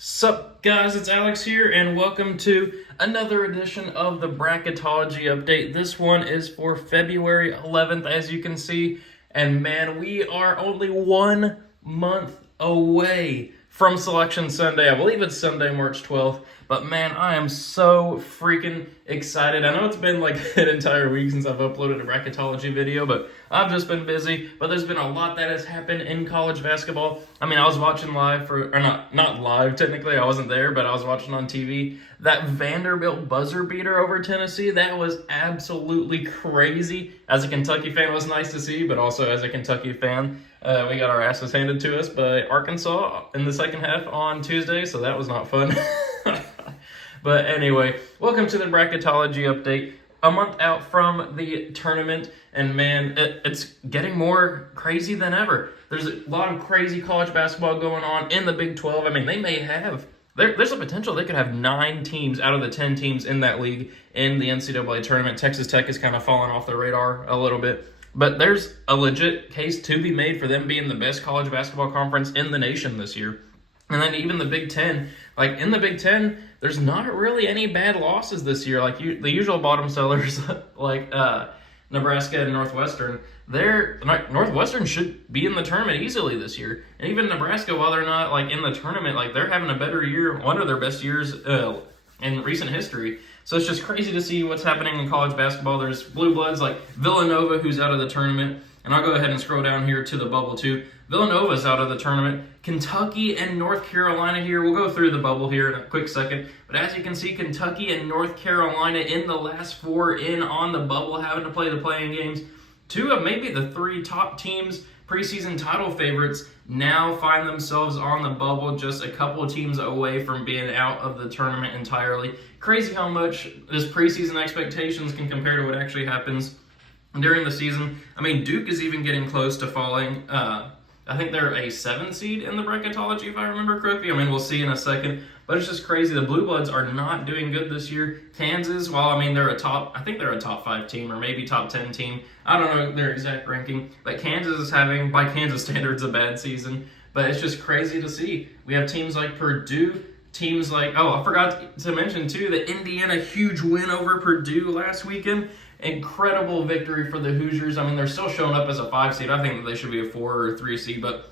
Sup guys, it's Alex here and welcome to another edition of the Bracketology update. This one is for February 11th as you can see, and man, we are only 1 month away from Selection Sunday. I believe it's Sunday, March 12th, but man, I am so freaking excited. I know it's been like an entire week since I've uploaded a Bracketology video, but I've just been busy. But there's been a lot that has happened in college basketball. I mean, I was watching live or not live technically, I wasn't there, but I was watching on TV. That Vanderbilt buzzer beater over Tennessee, that was absolutely crazy. As a Kentucky fan, it was nice to see, but also as a Kentucky fan, we got our asses handed to us by Arkansas in the second half on Tuesday, so that was not fun. But anyway, welcome to the Bracketology update. A month out from the tournament, and man, it's getting more crazy than ever. There's a lot of crazy college basketball going on in the Big 12. I mean, they may have, there's a potential they could have 9 teams out of the 10 teams in that league in the NCAA tournament. Texas Tech is kind of falling off the radar a little bit. But there's a legit case to be made for them being the best college basketball conference in the nation this year. And then even the Big Ten, like in the Big Ten, there's not really any bad losses this year. Like the usual bottom sellers, like Nebraska and Northwestern, Northwestern should be in the tournament easily this year. And even Nebraska, while they're not like in the tournament, like they're having a better year, one of their best years in recent history. So it's just crazy to see what's happening in college basketball. There's blue bloods like Villanova, who's out of the tournament. And I'll go ahead and scroll down here to the bubble too. Villanova's out of the tournament. Kentucky and North Carolina here. We'll go through the bubble here in a quick second. But as you can see, Kentucky and North Carolina in the last 4 in on the bubble, having to play the playing games. 2 of maybe the 3 top teams, preseason title favorites, now find themselves on the bubble, just a couple of teams away from being out of the tournament entirely. Crazy how much this preseason expectations can compare to what actually happens during the season. I mean, Duke is even getting close to falling. I think they're a 7 seed in the Bracketology, if I remember correctly. I mean, we'll see in a second. But it's just crazy. The Blue Bloods are not doing good this year. Kansas, while I mean they're I think they're a top 5 team or maybe top 10 team. I don't know their exact ranking. But Kansas is having, by Kansas standards, a bad season. But it's just crazy to see. We have teams like Purdue, teams like, I forgot to mention too, that Indiana, huge win over Purdue last weekend. Incredible victory for the Hoosiers. I mean, they're still showing up as a 5 seed. I think that they should be a 4 or 3 seed, but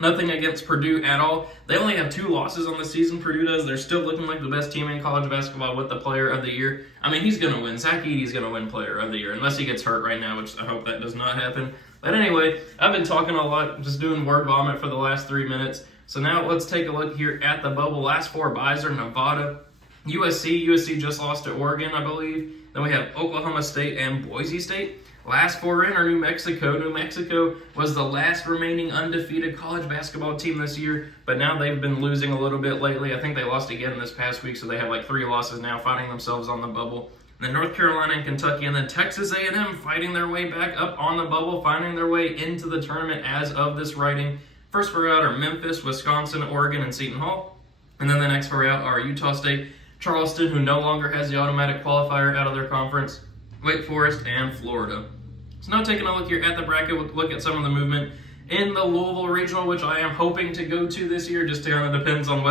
nothing against Purdue at all. They only have 2 losses on the season, Purdue does. They're still looking like the best team in college basketball with the player of the year. I mean, he's going to win. Zach Edey's going to win player of the year, unless he gets hurt right now, which I hope that does not happen. But anyway, I've been talking a lot, just doing word vomit for the last 3 minutes. So now let's take a look here at the bubble. Last 4 buys are Nevada, USC just lost to Oregon, I believe. Then we have Oklahoma State and Boise State. Last 4 in are New Mexico. New Mexico was the last remaining undefeated college basketball team this year, but now they've been losing a little bit lately. I think they lost again this past week, so they have like 3 losses now, finding themselves on the bubble. Then North Carolina and Kentucky, and then Texas A&M fighting their way back up on the bubble, finding their way into the tournament as of this writing. First 4 out are Memphis, Wisconsin, Oregon, and Seton Hall. And then the next 4 out are Utah State, Charleston, who no longer has the automatic qualifier out of their conference, Wake Forest, and Florida. So now taking a look here at the bracket, we'll look at some of the movement in the Louisville Regional, which I am hoping to go to this year. Just kind of depends on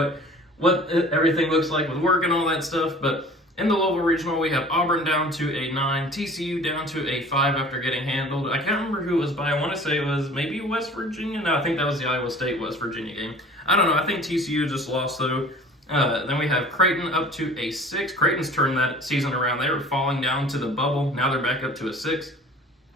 what everything looks like with work and all that stuff. But in the Louisville Regional, we have Auburn down to a 9, TCU down to a 5 after getting handled. I can't remember who it was by. I want to say it was maybe West Virginia. No, I think that was the Iowa State-West Virginia game. I don't know. I think TCU just lost, though. Then we have Creighton up to a 6. Creighton's turned that season around. They were falling down to the bubble. Now they're back up to a 6.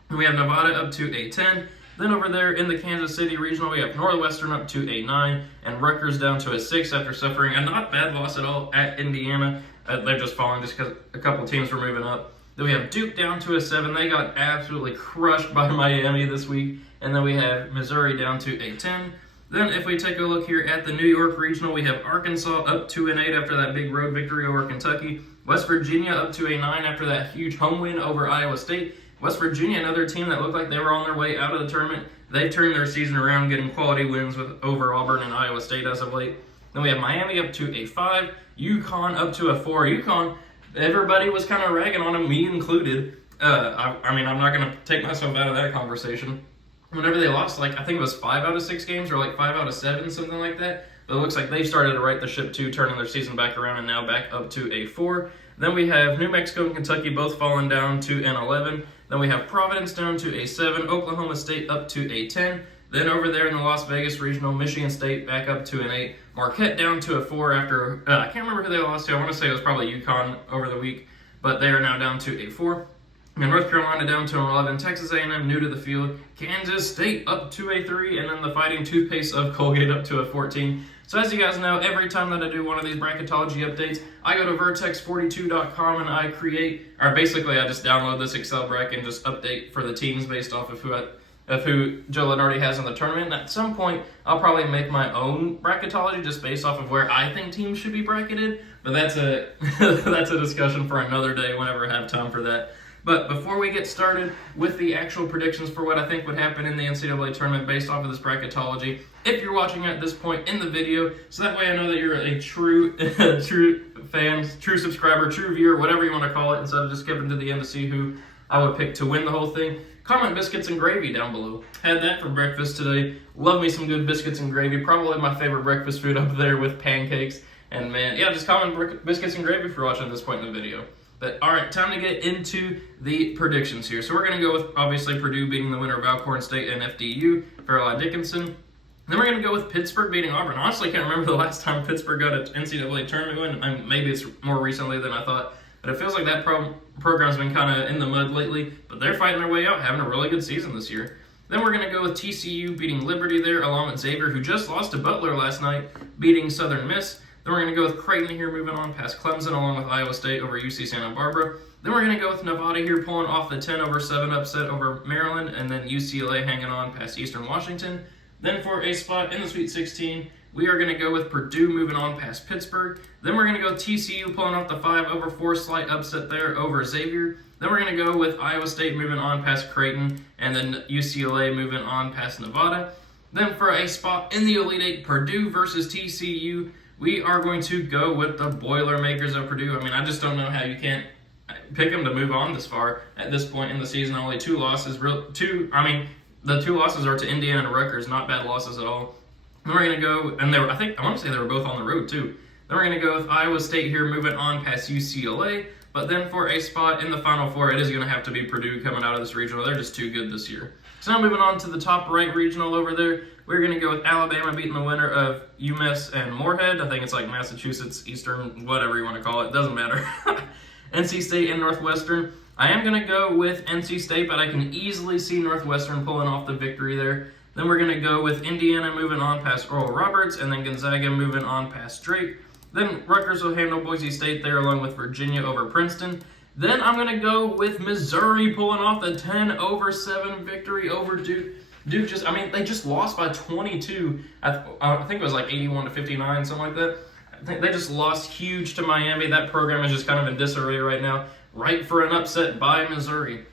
And we have Nevada up to a 10. Then over there in the Kansas City Regional, we have Northwestern up to a 9. And Rutgers down to a 6 after suffering a not bad loss at all at Indiana. They're just falling just because a couple teams were moving up. Then we have Duke down to a 7. They got absolutely crushed by Miami this week. And then we have Missouri down to a 10. Then if we take a look here at the New York Regional, we have Arkansas up to an 8 after that big road victory over Kentucky. West Virginia up to a 9 after that huge home win over Iowa State. West Virginia, another team that looked like they were on their way out of the tournament. They've turned their season around, getting quality wins over Auburn and Iowa State as of late. Then we have Miami up to a 5. UConn up to a 4. UConn, everybody was kind of ragging on them, me included. I mean, I'm not going to take myself out of that conversation. Whenever they lost, like, I think it was 5 out of 6 games or like 5 out of 7, something like that. but it looks like they started to right the ship too, turning their season back around and now back up to a 4. Then we have New Mexico and Kentucky both falling down to an 11. Then we have Providence down to a 7, Oklahoma State up to a 10. Then over there in the Las Vegas Regional, Michigan State back up to an 8. Marquette down to a 4 after, I can't remember who they lost to. I want to say it was probably UConn over the week, but they are now down to a 4. And North Carolina down to an 11, Texas A&M new to the field, Kansas State up to a 3, and then the Fighting Toothpaste of Colgate up to a 14. So as you guys know, every time that I do one of these bracketology updates, I go to vertex42.com and I I just download this Excel bracket and just update for the teams based off of who Joe Lunardi has in the tournament. And at some point, I'll probably make my own bracketology just based off of where I think teams should be bracketed. But that's a that's a discussion for another day whenever I have time for that. But before we get started with the actual predictions for what I think would happen in the NCAA tournament based off of this bracketology, if you're watching at this point in the video, so that way I know that you're a true fan, true subscriber, true viewer, whatever you want to call it, instead of just skipping to the end to see who I would pick to win the whole thing, comment biscuits and gravy down below. Had that for breakfast today. Love me some good biscuits and gravy. Probably my favorite breakfast food up there with pancakes. And man, yeah, just comment biscuits and gravy if you're watching at this point in the video. But all right, time to get into the predictions here. So we're going to go with, obviously, Purdue beating the winner of Alcorn State and FDU, Fairleigh Dickinson. Then we're going to go with Pittsburgh beating Auburn. Honestly, I can't remember the last time Pittsburgh got an NCAA tournament win. Maybe it's more recently than I thought. But it feels like that program's been kind of in the mud lately. But they're fighting their way out, having a really good season this year. Then we're going to go with TCU beating Liberty there, along with Xavier, who just lost to Butler last night, beating Southern Miss. Then we're going to go with Creighton here, moving on past Clemson, along with Iowa State over UC Santa Barbara. Then we're going to go with Nevada here, pulling off the 10-7 upset over Maryland, and then UCLA hanging on past Eastern Washington. Then for a spot in the Sweet 16, we are going to go with Purdue moving on past Pittsburgh. Then we're going to go TCU pulling off the 5-4 slight upset there over Xavier. Then we're going to go with Iowa State moving on past Creighton, and then UCLA moving on past Nevada. Then for a spot in the Elite Eight, Purdue versus TCU, we are going to go with the Boilermakers of Purdue. I mean, I just don't know how you can't pick them to move on this far at this point in the season. Only 2 losses. The 2 losses are to Indiana and Rutgers, not bad losses at all. Then we're going to go, and I want to say they were both on the road too. Then we're going to go with Iowa State here, moving on past UCLA. But then for a spot in the Final Four, it is going to have to be Purdue coming out of this regional. They're just too good this year. So now moving on to the top right regional over there, we're going to go with Alabama beating the winner of UMass and Moorhead. I think it's like Massachusetts, Eastern, whatever you want to call it. Doesn't matter. NC State and Northwestern. I am going to go with NC State, but I can easily see Northwestern pulling off the victory there. Then we're going to go with Indiana moving on past Oral Roberts, and then Gonzaga moving on past Drake. Then Rutgers will handle Boise State there, along with Virginia over Princeton. Then I'm going to go with Missouri pulling off the 10-7 victory over Duke. They just lost by 22. I think it was like 81-59, something like that. I think they just lost huge to Miami. That program is just kind of in disarray right now. Right for an upset by Missouri.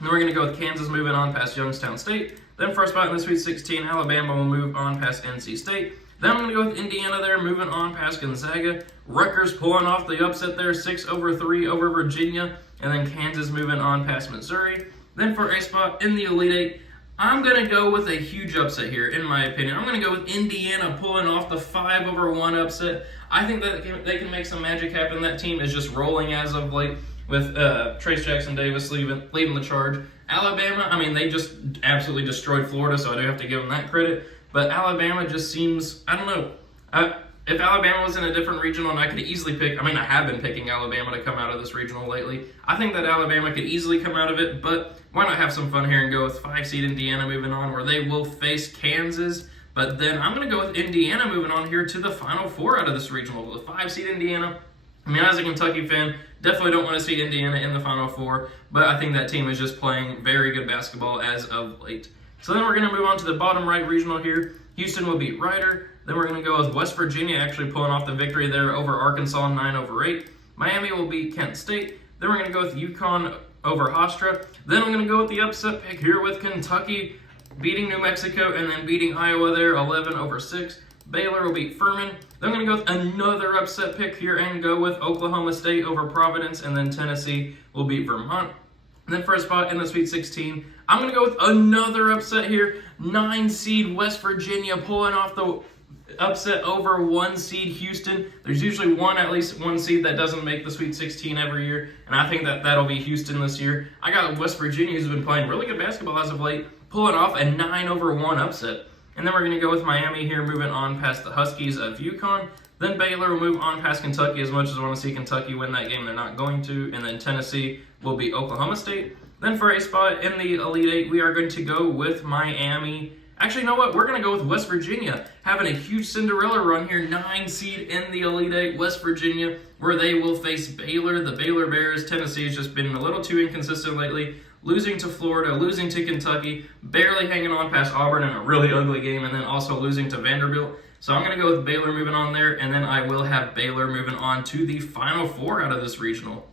Then we're going to go with Kansas moving on past Youngstown State. Then for a spot in the Sweet 16, Alabama will move on past NC State. Then I'm going to go with Indiana there, moving on past Gonzaga. Rutgers pulling off the upset there, 6-3 over Virginia. And then Kansas moving on past Missouri. Then for a spot in the Elite Eight, I'm going to go with a huge upset here, in my opinion. I'm going to go with Indiana pulling off the 5-1 upset. I think that they can make some magic happen. That team is just rolling as of late with Trace Jackson-Davis leading the charge. Alabama, they just absolutely destroyed Florida, so I do have to give them that credit. But Alabama just seems, I don't know. If Alabama was in a different regional, and I could easily pick, I have been picking Alabama to come out of this regional lately. I think that Alabama could easily come out of it, but why not have some fun here and go with 5-seed Indiana moving on, where they will face Kansas. But then I'm going to go with Indiana moving on here to the Final Four out of this regional. The 5-seed Indiana, as a Kentucky fan, definitely don't want to see Indiana in the Final Four, but I think that team is just playing very good basketball as of late. So then we're going to move on to the bottom right regional here. Houston will beat Rider. Then we're going to go with West Virginia actually pulling off the victory there over Arkansas 9-8. Miami will beat Kent State. Then we're going to go with UConn over Hofstra. Then I'm going to go with the upset pick here with Kentucky beating New Mexico and then beating Iowa there 11-6. Baylor will beat Furman. Then I'm going to go with another upset pick here and go with Oklahoma State over Providence, and then Tennessee will beat Vermont. And then for a spot in the Sweet 16, I'm going to go with another upset here. 9-seed West Virginia pulling off the upset over 1 seed Houston. There's usually at least one seed that doesn't make the Sweet 16 every year, and I think that'll be Houston this year. I got West Virginia, who's been playing really good basketball as of late, pulling off a 9-1 upset. And then we're going to go with Miami here, moving on past the Huskies of UConn. Then Baylor will move on past Kentucky. As much as I want to see Kentucky win that game, they're not going to. And then Tennessee will be Oklahoma State. Then for a spot in the Elite Eight, we are going to go with Miami. Actually, you know what? We're going to go with West Virginia, having a huge Cinderella run here, 9 seed in the Elite Eight, West Virginia, where they will face Baylor, the Baylor Bears. Tennessee has just been a little too inconsistent lately, losing to Florida, losing to Kentucky, barely hanging on past Auburn in a really ugly game, and then also losing to Vanderbilt. So I'm going to go with Baylor moving on there, and then I will have Baylor moving on to the Final Four out of this regional.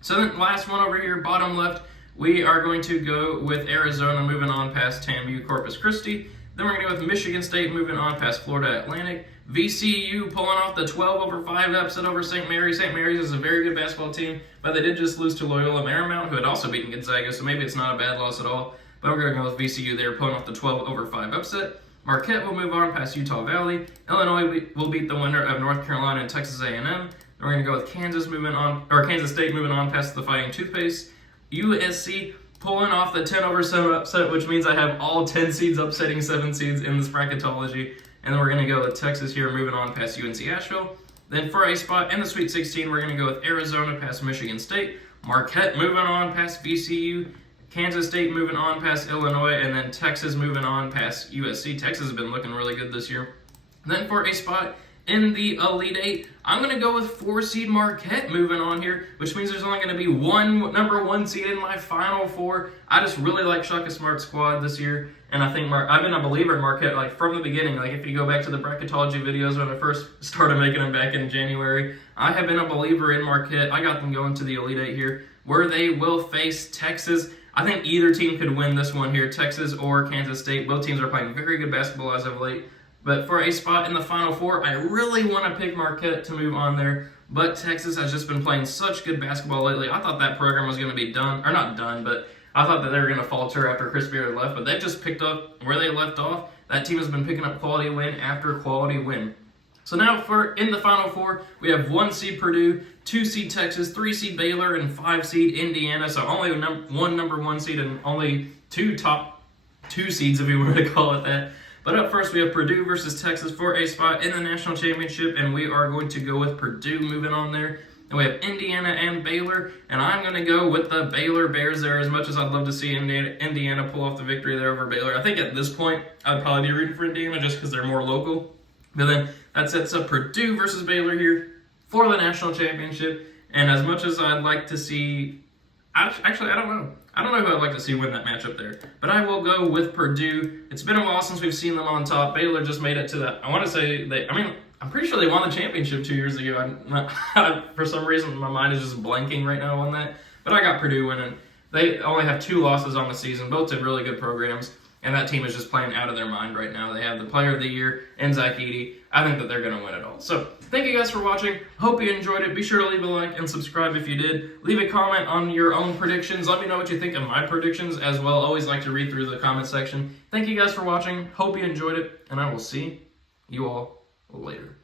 So then last one over here, bottom left, we are going to go with Arizona moving on past TAMU Corpus Christi. Then we're going to go with Michigan State moving on past Florida Atlantic. VCU pulling off the 12-5 upset over St. Mary's. St. Mary's is a very good basketball team, but they did just lose to Loyola Marymount, who had also beaten Gonzaga, so maybe it's not a bad loss at all. But we're going to go with VCU there, pulling off the 12-5 upset. Marquette will move on past Utah Valley. Illinois will beat the winner of North Carolina and Texas A&M. Then we're going to go with Kansas State moving on past the Fighting Toothpaste. USC pulling off the 10-7 upset, which means I have all 10 seeds upsetting 7 seeds in this bracketology. And then we're going to go with Texas here, moving on past UNC Asheville. Then for a spot in the Sweet 16, we're going to go with Arizona past Michigan State. Marquette moving on past VCU. Kansas State moving on past Illinois, and then Texas moving on past USC. Texas has been looking really good this year. Then for a spot in the Elite Eight, I'm going to go with 4-seed Marquette moving on here, which means there's only going to be one number 1 seed in my Final Four. I just really like Shaka Smart's squad this year, and I think I've been a believer in Marquette like from the beginning. Like if you go back to the bracketology videos when I first started making them back in January, I have been a believer in Marquette. I got them going to the Elite Eight here, where they will face Texas. I think either team could win this one here, Texas or Kansas State. Both teams are playing very good basketball as of late. But for a spot in the Final Four, I really want to pick Marquette to move on there. But Texas has just been playing such good basketball lately. I thought that program was going to be done, or not done, but I thought that they were going to falter after Chris Beard left. But they've just picked up where they left off. That team has been picking up quality win after quality win. So now in the Final Four, we have 1-seed Purdue, 2-seed Texas, 3-seed Baylor, and 5-seed Indiana. So only one number 1 seed and only 2 top 2 seeds, if you were to call it that. But up first, we have Purdue versus Texas for a spot in the national championship, and we are going to go with Purdue moving on there. And we have Indiana and Baylor, and I'm going to go with the Baylor Bears there, as much as I'd love to see Indiana pull off the victory there over Baylor. I think at this point, I'd probably be rooting for Indiana just because they're more local. But then that sets up Purdue versus Baylor here for the national championship. And as much as I'd like to see, actually, I don't know. I don't know who I'd like to see win that matchup there. But I will go with Purdue. It's been a while since we've seen them on top. Baylor just made it to that. I want to say I'm pretty sure they won the championship 2 years ago. For some reason, my mind is just blanking right now on that. But I got Purdue winning. They only have 2 losses on the season, both to really good programs. And that team is just playing out of their mind right now. They have the Player of the Year and Zach Edey. I think that they're going to win it all. So, thank you guys for watching. Hope you enjoyed it. Be sure to leave a like and subscribe if you did. Leave a comment on your own predictions. Let me know what you think of my predictions as well. Always like to read through the comment section. Thank you guys for watching. Hope you enjoyed it. And I will see you all later.